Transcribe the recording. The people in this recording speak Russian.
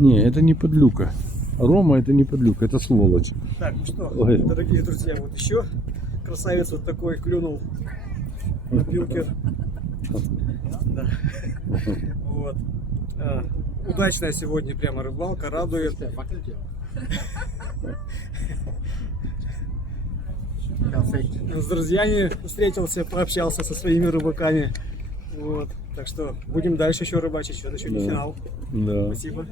Не, это не подлюка. Рома это не подлюка, это сволочь. Так, ну что, Ой. дорогие друзья, вот еще красавец вот такой клюнул на пилкер. Да. Вот. Удачная сегодня прямо рыбалка, радует. С друзьями встретился, пообщался со своими рыбаками. Вот. Так что будем дальше еще рыбачить, еще не финал. Да. Спасибо.